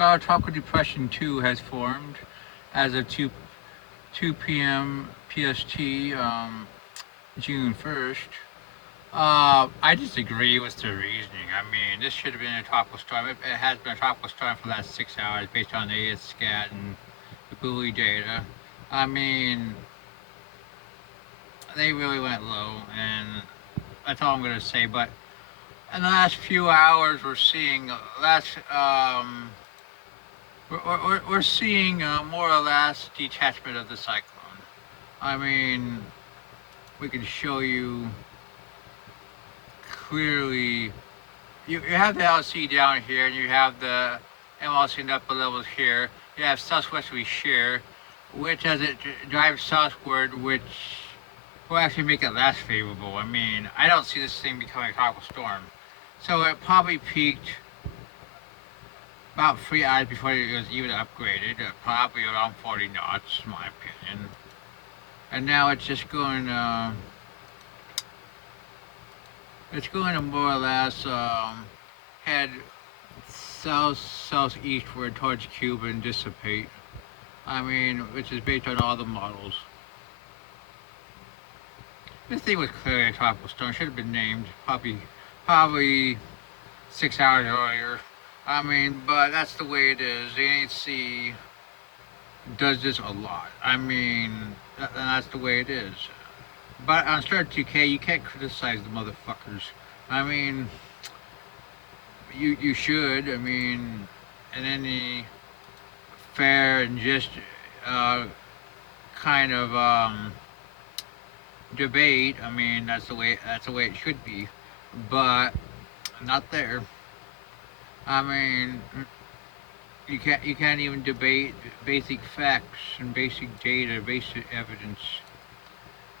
Well, Tropical Depression 2 has formed as of 2 p.m. PST, June 1st. I disagree with the reasoning. I mean, this should have been a tropical storm. It has been a tropical storm for the last 6 hours based on the ASCAT and the buoy data. I mean, they really went low, and that's all I'm going to say. But in the last few hours, we're seeing less. We're seeing more or less detachment of the cyclone. I mean, we can show you clearly. You have the LC down here, and you have the MLC and upper levels here. You have southwesterly shear, which as it drives southward, which will actually make it less favorable. I mean, I don't see this thing becoming a tropical storm. So it probably peaked about 3 hours before it was even upgraded, probably around 40 knots, in my opinion. And now it's just going it's going to more or less head southeastward towards Cuba and dissipate. I mean, which is based on all the models. This thing was clearly a tropical storm. Should have been named probably 6 hours earlier. I mean, but that's the way it is. The NHC does this a lot. I mean, that's the way it is. But on Star 2K, you can't criticize the motherfuckers. I mean, you should. I mean, in any fair and just kind of debate. I mean, that's the way it should be. But not there. I mean, you can't even debate basic facts and basic data, basic evidence.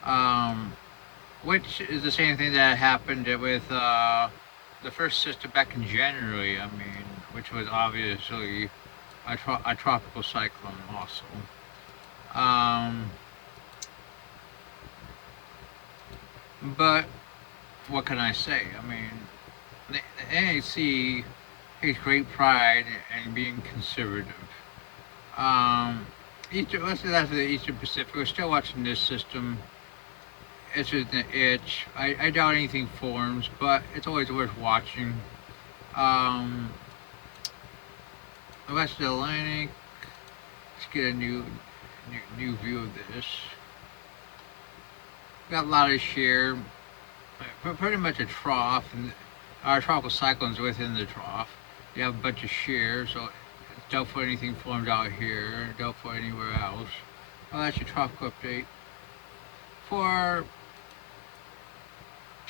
Um, which is the same thing that happened with the first system back in January. I mean, which was obviously a tropical cyclone also. Um, but what can I say? I mean, the NAC takes great pride in being conservative. Um, let's say that's the Eastern Pacific. We're still watching this system. It's just an itch. I doubt anything forms, but it's always worth watching. Um, the West Atlantic. Let's get a new view of this. Got a lot of shear. Pretty much a trough, and our tropical cyclone's within the trough. You have a bunch of shear, so it's doubtful anything formed out here, doubtful anywhere else. Well, that's your tropical update for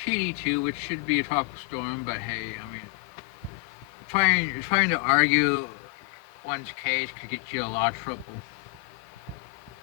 TD2, which should be a tropical storm, but hey, I mean, trying to argue one's case could get you a lot of trouble.